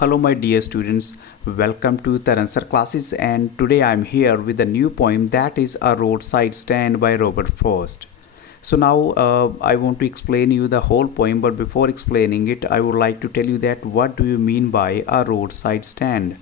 Hello my dear students, welcome to Taransar classes, and today I am here with a new poem that is A Roadside Stand by Robert Frost. So now I want to explain you the whole poem, but before explaining it I would like to tell you that what do you mean by a roadside stand.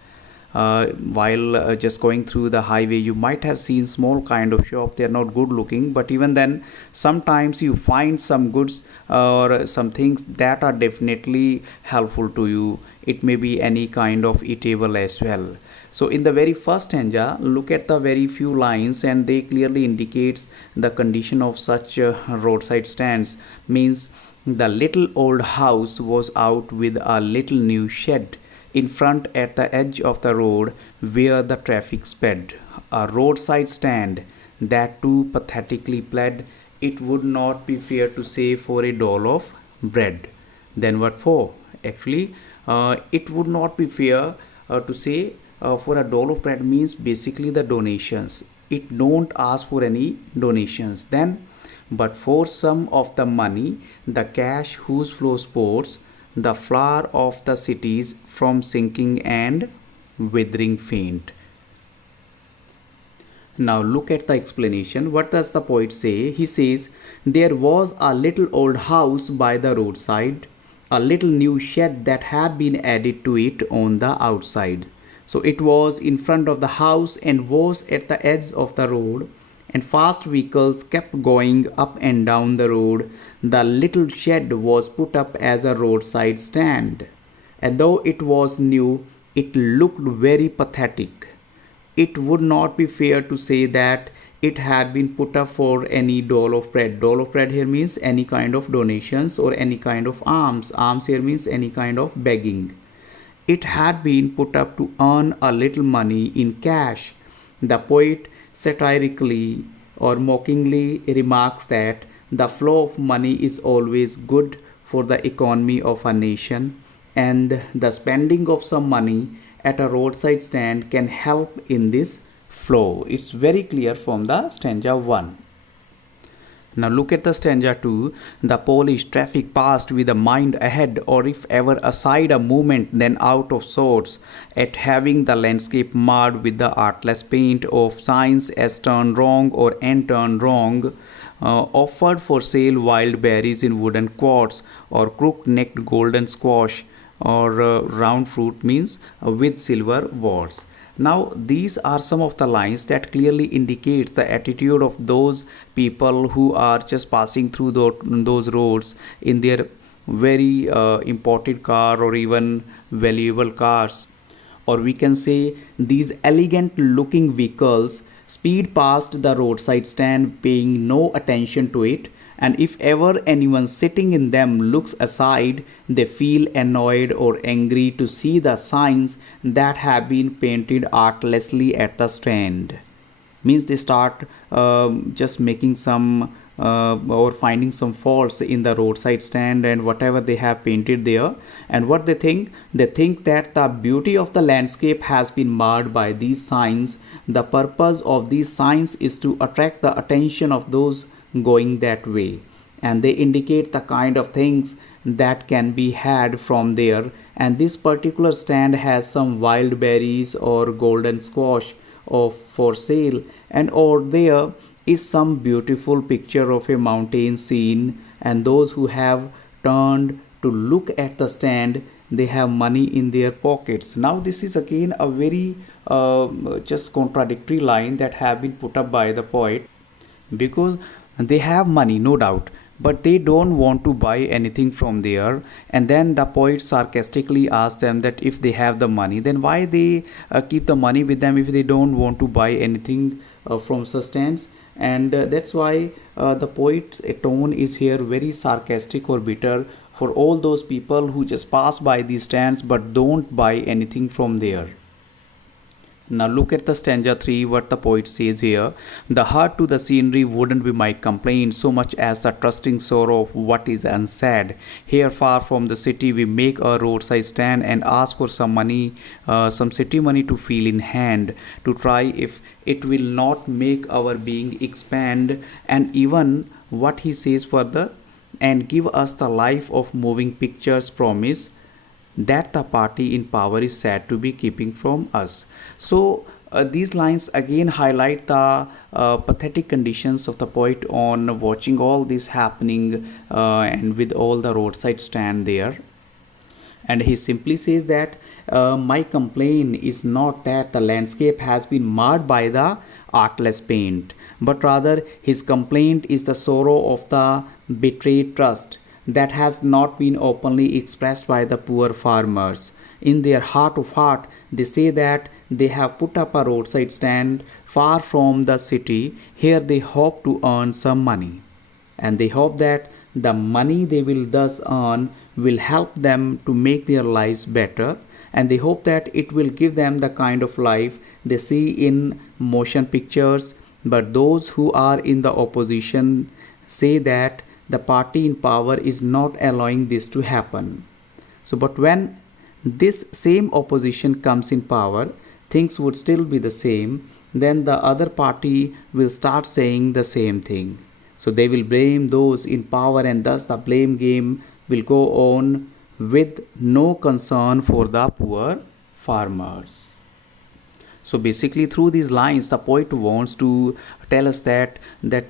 While just going through the highway you might have seen small kind of shop. They are not good looking, but even then sometimes you find some goods or some things that are definitely helpful to you. It may be any kind of eatable as well. So in the very first stanza, look at the very few lines and they clearly indicates the condition of such roadside stands. Means the little old house was out with a little new shed in front at the edge of the road where the traffic sped. A roadside stand that too pathetically pled, it would not be fair to say for a dole of bread. Then what for? Actually, it would not be fair to say for a dole of bread means basically the donations. It don't ask for any donations. Then, but for some of the money, the cash whose flow sports the flower of the cities from sinking and withering faint. Now look at the explanation. What does the poet say? He says, there was a little old house by the roadside, a little new shed that had been added to it on the outside. So it was in front of the house and was at the edge of the road, and fast vehicles kept going up and down the road. The little shed was put up as a roadside stand, and though it was new, it looked very pathetic. It would not be fair to say that it had been put up for any dole of bread. Dole of bread here means any kind of donations or any kind of alms. Alms here means any kind of begging. It had been put up to earn a little money in cash. The poet satirically or mockingly remarks that the flow of money is always good for the economy of a nation, and the spending of some money at a roadside stand can help in this flow. It's very clear from the stanza 1. Now look at the stanza 2. The Polish traffic passed with a mind ahead, or if ever aside a moment, then out of sorts, at having the landscape marred with the artless paint of signs as turned wrong or and turned wrong, offered for sale wild berries in wooden quarts, or crook-necked golden squash, or round fruit means with silver warts. Now these are some of the lines that clearly indicates the attitude of those people who are just passing through those roads in their very imported car or even valuable cars, or we can say these elegant looking vehicles speed past the roadside stand paying no attention to it, and if ever anyone sitting in them looks aside, they feel annoyed or angry to see the signs that have been painted artlessly at the stand. Means they start just making some or finding some faults in the roadside stand and whatever they have painted there. And what they think that the beauty of the landscape has been marred by these signs. The purpose of these signs is to attract the attention of those going that way, and they indicate the kind of things that can be had from there. And this particular stand has some wild berries or golden squash of for sale, and or there is some beautiful picture of a mountain scene, and those who have turned to look at the stand, they have money in their pockets. Now this is again a very just contradictory line that have been put up by the poet, because they have money, no doubt, but they don't want to buy anything from there. And then the poet sarcastically asks them that if they have the money, then why they keep the money with them if they don't want to buy anything from such stands. And that's why the poet's tone is here very sarcastic or bitter for all those people who just pass by these stands but don't buy anything from there. Now look at the stanza 3, what the poet says here. The heart to the scenery wouldn't be my complaint so much as the trusting sorrow of what is unsaid. Here far from the city we make a roadside stand and ask for some money, some city money to feel in hand, to try if it will not make our being expand. And even what he says further, and give us the life of moving pictures promise, that the party in power is said to be keeping from us. So these lines again highlight the pathetic conditions of the poet on watching all this happening and with all the roadside stand there. And he simply says that my complaint is not that the landscape has been marred by the artless paint, but rather his complaint is the sorrow of the betrayed trust that has not been openly expressed by the poor farmers. In their heart of heart, they say that they have put up a roadside stand far from the city. Here they hope to earn some money, and they hope that the money they will thus earn will help them to make their lives better, and they hope that it will give them the kind of life they see in motion pictures. But those who are in the opposition say that the party in power is not allowing this to happen. So but when this same opposition comes in power, things would still be the same. Then the other party will start saying the same thing. So they will blame those in power, and thus the blame game will go on with no concern for the poor farmers. So basically, through these lines, the poet wants to tell us that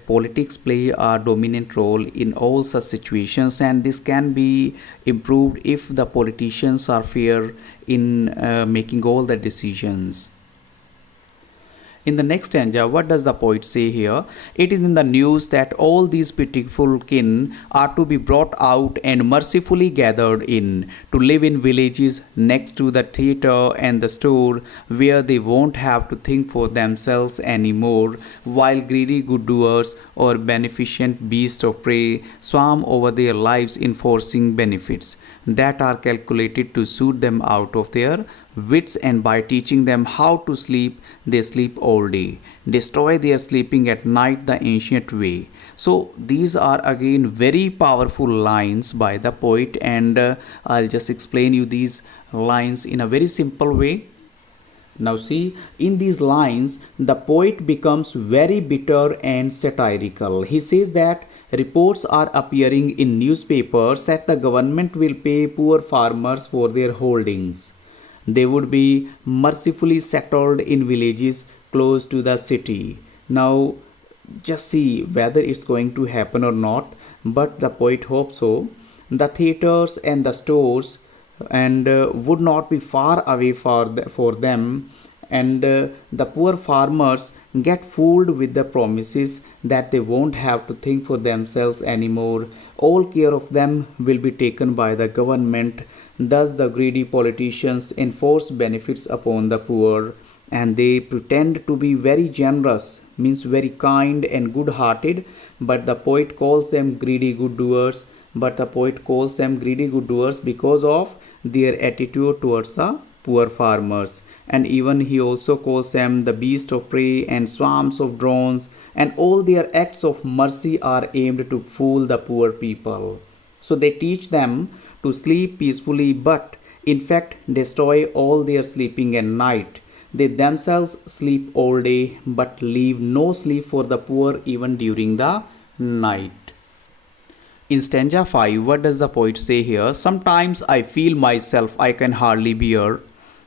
politics play a dominant role in all such situations, and this can be improved if the politicians are fair in making all the decisions. In the next stanza, what does the poet say here? It is in the news that all these pitiful kin are to be brought out and mercifully gathered in, to live in villages next to the theatre and the store, where they won't have to think for themselves any more, while greedy good doers or beneficent beasts of prey swarm over their lives, enforcing benefits that are calculated to suit them out of their wits, and by teaching them how to sleep, they sleep all day, destroy their sleeping at night the ancient way. So these are again very powerful lines by the poet, and I'll just explain you these lines in a very simple way. Now see, in these lines, the poet becomes very bitter and satirical. He says that reports are appearing in newspapers that the government will pay poor farmers for their holdings. They would be mercifully settled in villages close to the city. Now, just see whether it's going to happen or not, but the poet hopes so. The theaters and the stores and would not be far away for them, and the poor farmers get fooled with the promises that they won't have to think for themselves anymore. All care of them will be taken by the government. Thus the greedy politicians enforce benefits upon the poor, and they pretend to be very generous, means very kind and good hearted, but the poet calls them greedy good doers. Because of their attitude towards the poor farmers. And even he also calls them the beast of prey and swarms of drones, and all their acts of mercy are aimed to fool the poor people. So they teach them to sleep peacefully, but in fact destroy all their sleeping at night. They themselves sleep all day, but leave no sleep for the poor even during the night. In stanza 5, what does the poet say here? Sometimes I feel myself I can hardly bear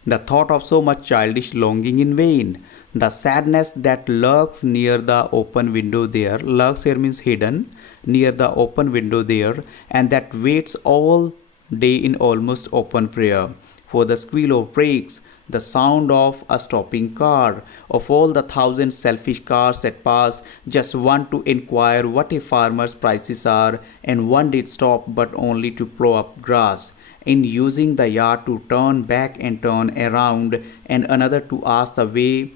the thought of so much childish longing in vain. The sadness that lurks near the open window there, lurks here means hidden, near the open window there, and that waits all day in almost open prayer for the squeal of brakes, the sound of a stopping car, of all the thousand selfish cars that pass, just one to inquire what a farmer's prices are, and one did stop but only to plow up grass, in using the yard to turn back and turn around, and another to ask the way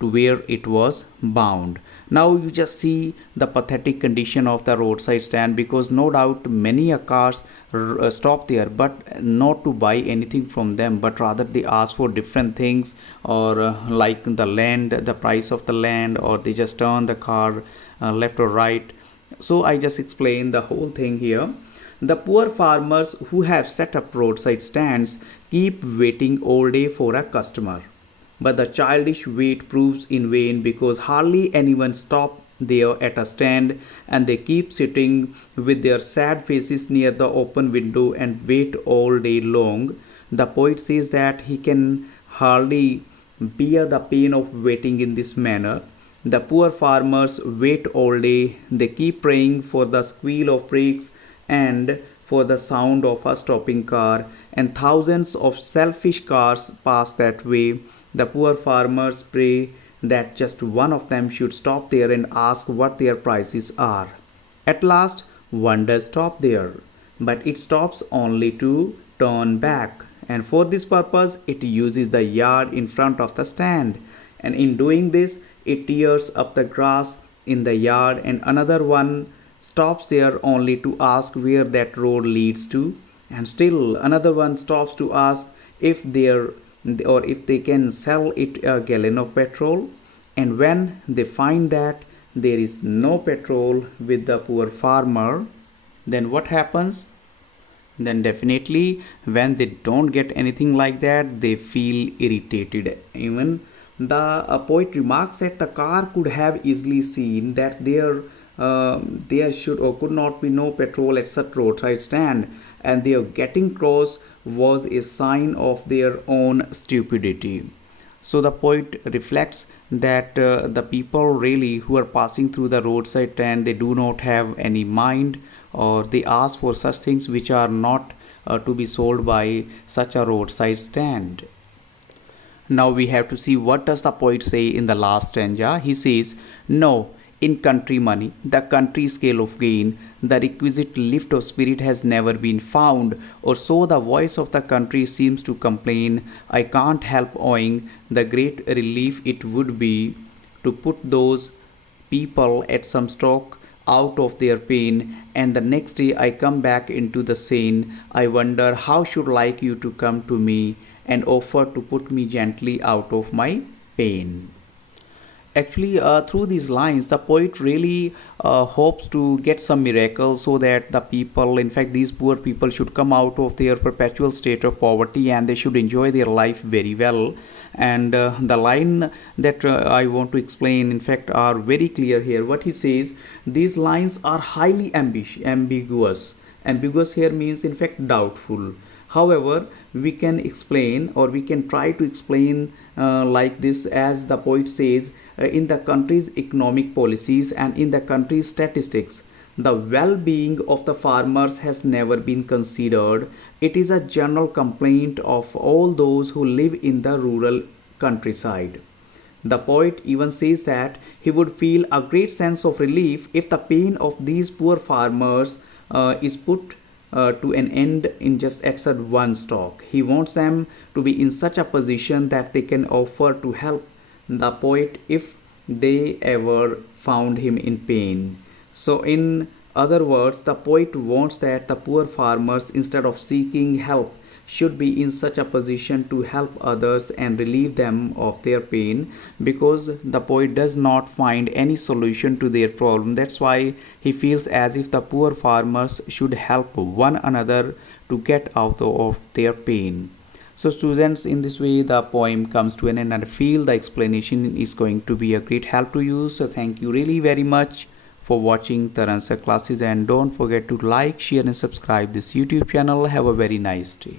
to where it was bound. Now you just see the pathetic condition of the roadside stand, because no doubt many a cars stop there, but not to buy anything from them, but rather they ask for different things, or like the land, the price of the land, or they just turn the car left or right. So I just explained the whole thing here. The poor farmers who have set up roadside stands keep waiting all day for a customer. But the childish wait proves in vain, because hardly anyone stops there at a stand, and they keep sitting with their sad faces near the open window and wait all day long. The poet says that he can hardly bear the pain of waiting in this manner. The poor farmers wait all day. They keep praying for the squeal of brakes and for the sound of a stopping car, and thousands of selfish cars pass that way. The poor farmers pray that just one of them should stop there and ask what their prices are. At last, one does stop there, but it stops only to turn back, and for this purpose, it uses the yard in front of the stand, and in doing this, it tears up the grass in the yard, and another one stops there only to ask where that road leads to, and still another one stops to ask if there or if they can sell it a gallon of petrol. And when they find that there is no petrol with the poor farmer, then what happens? Then definitely when they don't get anything like that, they feel irritated. Even the poet remarks that the car could have easily seen that there should or could not be no petrol at such roadside stand, and their getting cross was a sign of their own stupidity. So the poet reflects that the people really who are passing through the roadside stand, they do not have any mind, or they ask for such things which are not to be sold by such a roadside stand. Now we have to see what does the poet say in the last stanza. He says, "No, in country money, the country scale of gain, the requisite lift of spirit has never been found, or so the voice of the country seems to complain. I can't help owing the great relief it would be to put those people at some stroke out of their pain, and the next day I come back into the scene. I wonder how should like you to come to me and offer to put me gently out of my pain." Actually, through these lines, the poet really hopes to get some miracles so that the people, in fact, these poor people, should come out of their perpetual state of poverty and they should enjoy their life very well. And the line that I want to explain, in fact, are very clear here. What he says, these lines are highly ambiguous. Ambiguous here means, in fact, doubtful. However, we can explain, or we can try to explain like this, as the poet says, in the country's economic policies and in the country's statistics, the well-being of the farmers has never been considered. It is a general complaint of all those who live in the rural countryside. The poet even says that he would feel a great sense of relief if the pain of these poor farmers is put to an end in just at such one stalk. He wants them to be in such a position that they can offer to help the poet if they ever found him in pain. So in other words, the poet wants that the poor farmers, instead of seeking help, should be in such a position to help others and relieve them of their pain, because the poet does not find any solution to their problem. That's why he feels as if the poor farmers should help one another to get out of their pain. So students, in this way the poem comes to an end, and I feel the explanation is going to be a great help to you. So thank you really very much for watching Taran Sir classes, and don't forget to like, share and subscribe this YouTube channel. Have a very nice day.